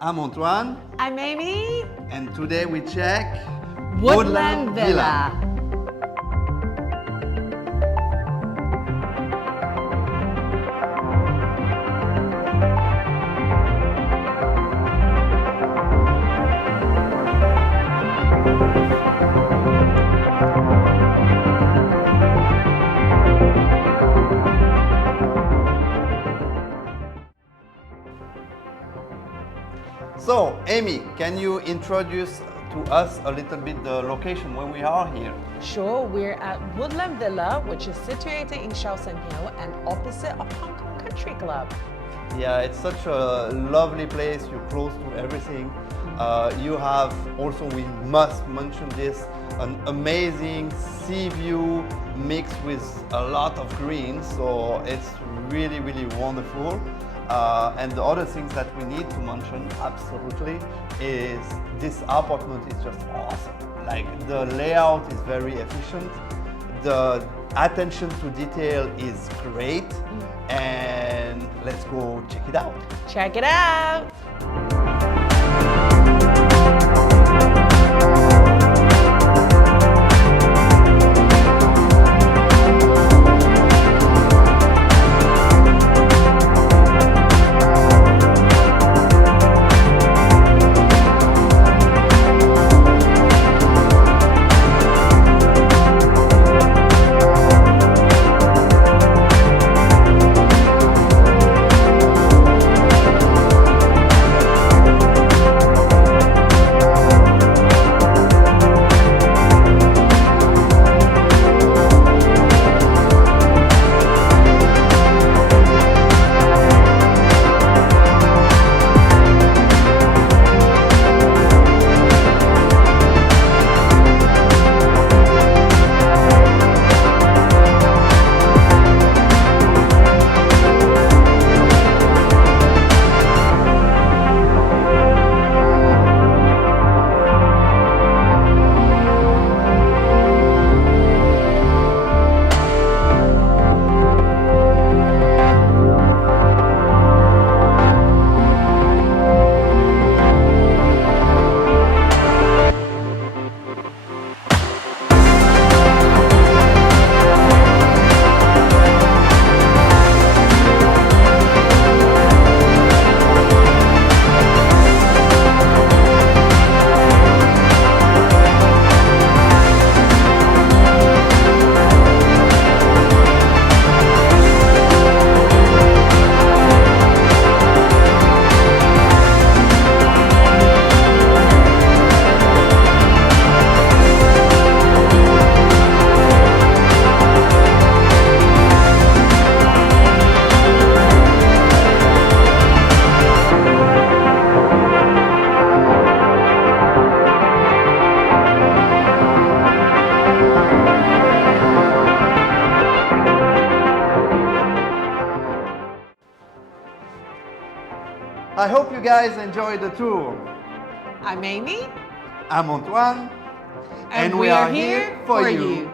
I'm Antoine. I'm Amy. And today we check Woodland Villa. So, Amy, can you introduce to us a little bit the location where we are here? Sure, we're at Woodland Villa, which is situated in Shouson Hill and opposite of Hong Kong Country Club. Yeah, it's such a lovely place. You're close to everything. You have also, we must mention this, an amazing sea view mixed with a lot of green. So it's really, really wonderful. And the other things that we need to mention, absolutely, is this apartment is just awesome. Like the layout is very efficient. The attention to detail is great. And let's go check it out. Check it out. I hope you guys enjoyed the tour. I'm Amy. I'm Antoine. And we are here for you.